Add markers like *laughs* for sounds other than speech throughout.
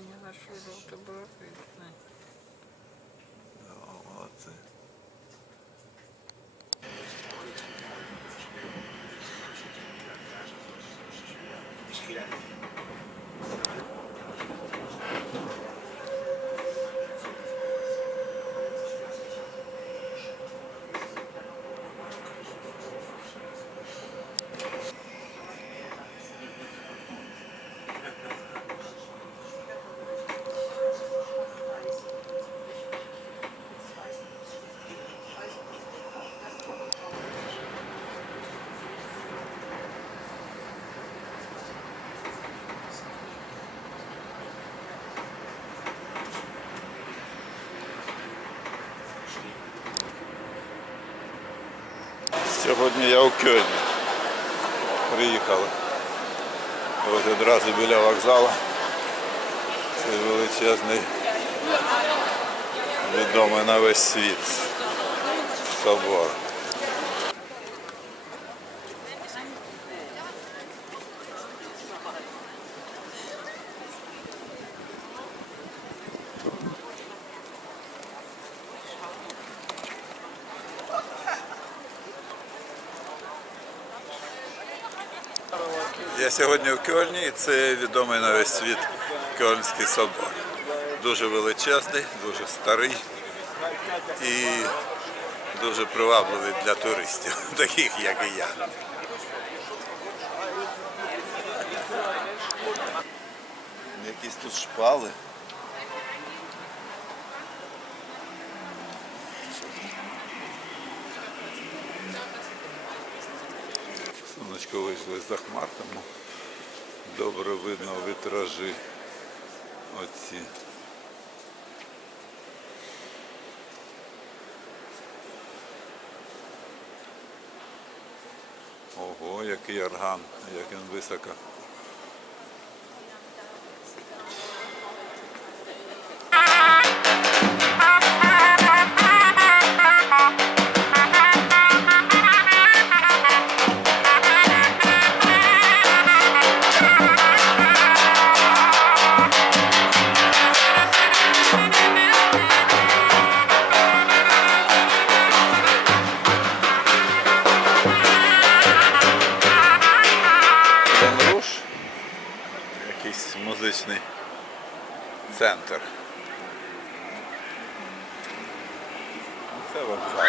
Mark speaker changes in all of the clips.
Speaker 1: поняла, що жовто-блакитне.
Speaker 2: Да, молодці. Сьогодні я у Кьоні. Приїхали. Ось одразу біля вокзалу. Цей величезний, відомий на весь світ собор. Сьогодні в Кьольні і це відомий на весь світ Кьольнський собор. Дуже величезний, дуже старий і дуже привабливий для туристів, *laughs* таких як і я. Якісь тут шпали. Сонечко вийшло за хмар, тому добре видно вітражі оці. Ого, який орган, як він високо. Центр. Це вокзал.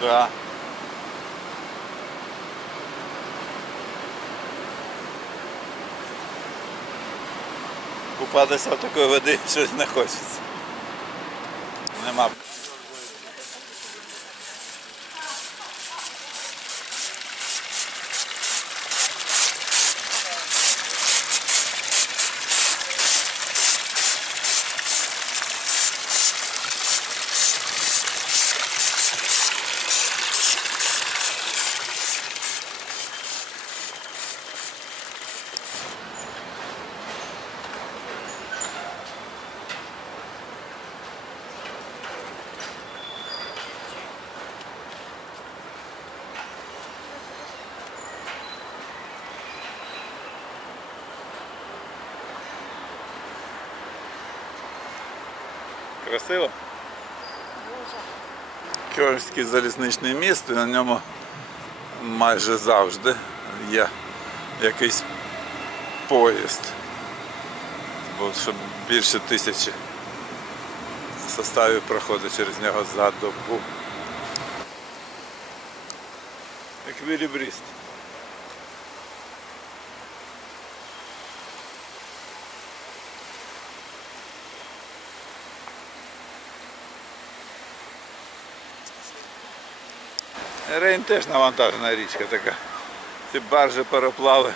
Speaker 2: Да. Купатися в такої води щось не хочеться. Нема. Красиво? Кьольський залізничний міст, і на ньому майже завжди є якийсь поїзд. Бо що більше тисячі составів проходить через нього за добу. Еквілібрист. Рейн теж навантажена річка така. Ці баржі, пароплави,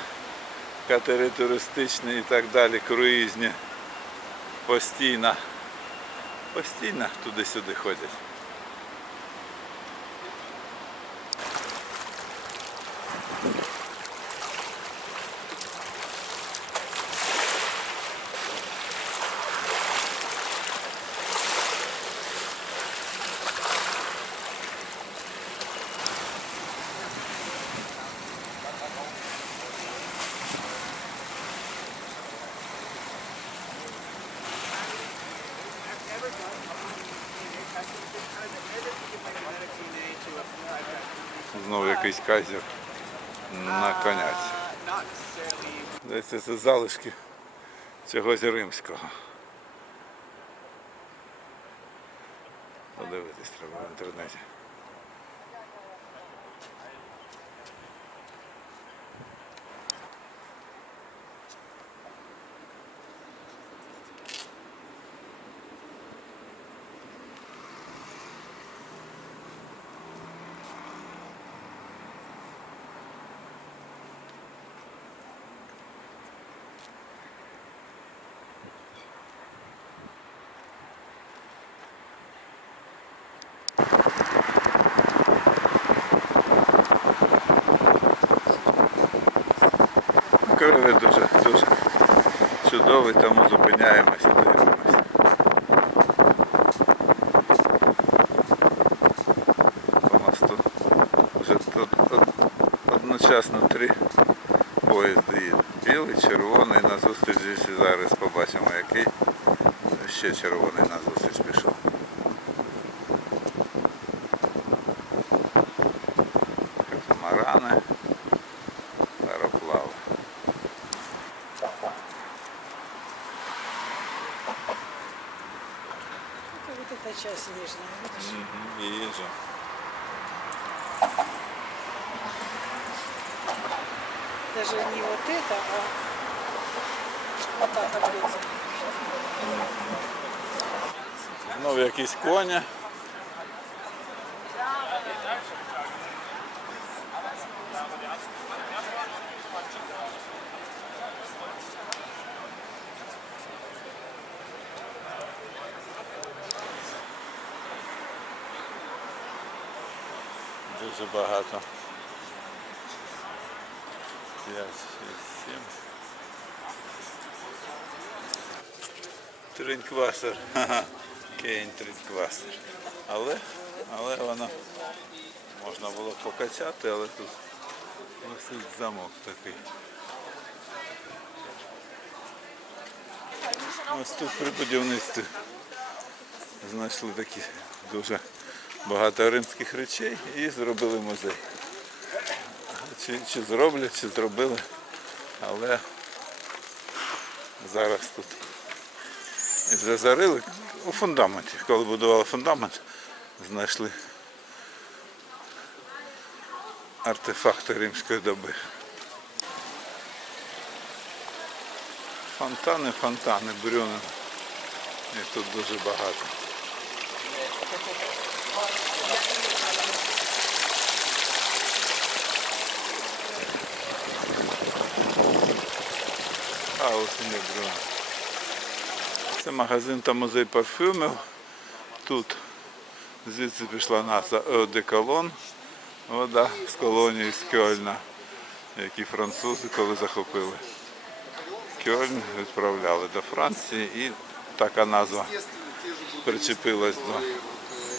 Speaker 2: катери туристичні і так далі, круїзні. Постійно. Постійно туди-сюди ходять. Якийсь кайзер на коняці. Здається, це залишки чогось римського. Подивитись треба в інтернеті. Краєвид дуже, дуже чудовий, тому зупиняємося, дивимося. По мосту. Вже тут од- одночасно три поїзди їдуть. Білий, червоний, на зустріч зараз побачимо який. Ще червоний на зустріч пішов.
Speaker 3: Даже не вот это, а вот так обрезано.
Speaker 2: Знову якісь коні. Дуже багато. П'ять, шість, сім. Тринквасер. Ха-ха. Кейн тринквасер. Але, але воно можна було покачати, але тут висить замок такий. Ось тут при будівництві знайшли такі дуже багато римських речей і зробили музей. Чи, чи зроблять, чи зробили, але зараз тут вже зарили у фундаменті. Коли будували фундамент, знайшли артефакти римської доби. Фонтани, фонтани, брюни. Їх тут дуже багато. А ось не брюни. Це магазин та музей парфюмів. Тут звідси пішла назва Одеколон, вода з колонії з Кьольна, які французи коли захопили. Кьольн відправляли до Франції і така назва причепилась до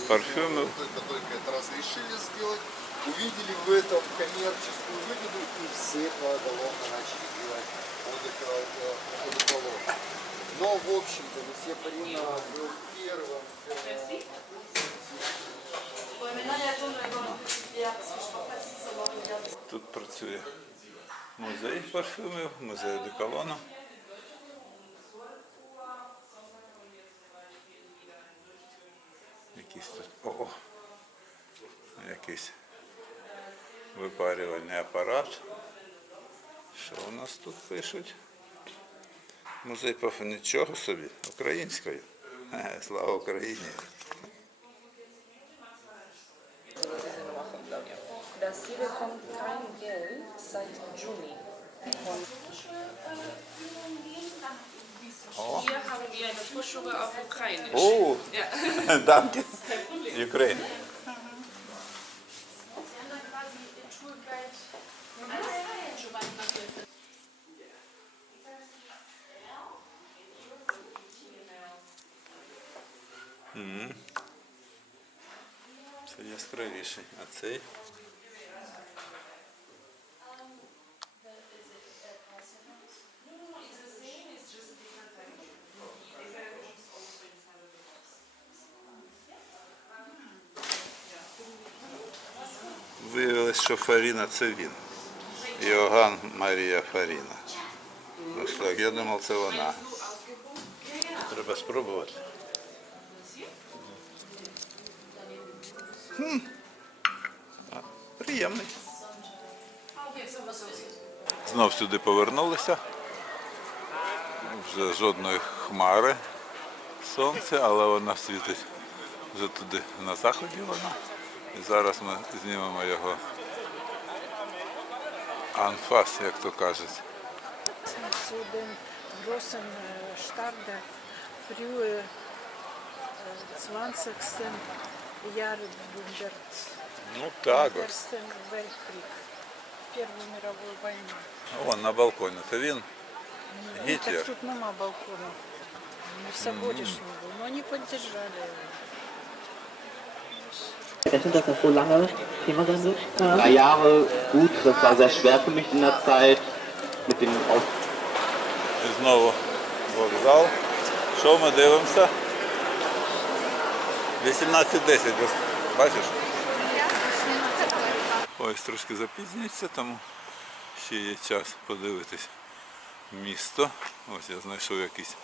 Speaker 2: парфюмів.
Speaker 4: только только это разрешили сделать, увидели в этом коммерческую выгоду и все поголовно начали делать одеколон. Но, в общем-то, Месье Парина был первым. э,
Speaker 2: Тут працює музей парфюмів, музей одеколону. О. Якийсь випарювальний апарат. Що у нас тут пишуть? Музей парфюмів. Нічого собі. Українською. Е, Слава Україні.
Speaker 5: Das hier bekommt kein seit Juni.
Speaker 1: Hier haben wir eine Vorschule auf Ukrainisch.
Speaker 2: О, danke. Ukraine. Це яскравіший, а цей. Виявилось, що Фаріна це він. Йоган Марія Фаріна. Ось так, я думав, це вона. Треба спробувати. Хм. А, Приємний. Знов сюди повернулися. Вже жодної хмари сонце, але вона світить вже туди на заході вона. І зараз ми знімемо його анфас, як то кажуть. Ну так
Speaker 3: вот. Перву мирову війну.
Speaker 2: Вон на балконе, это він Гітлер.
Speaker 3: Так тут нема балкону. Не в Саборішному. Но вони поддержали. його.
Speaker 6: Gerechnet, dass das so lange Thema sein wird? Drei Jahre, gut, das war sehr schwer für mich in der Zeit mit dem Aus
Speaker 2: знову вокзал. Що ми дивимося? 18.10, ось бачиш? Ось трошки запізнюється, тому ще є час подивитись місто. Ось я знайшов якусь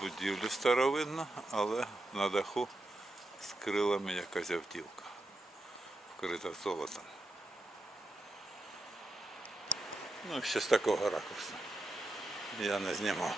Speaker 2: будівлю старовинну, але на даху з крилами якась автівка, вкрита золотом. Ну, ще з такого ракурсу. Я не знімав.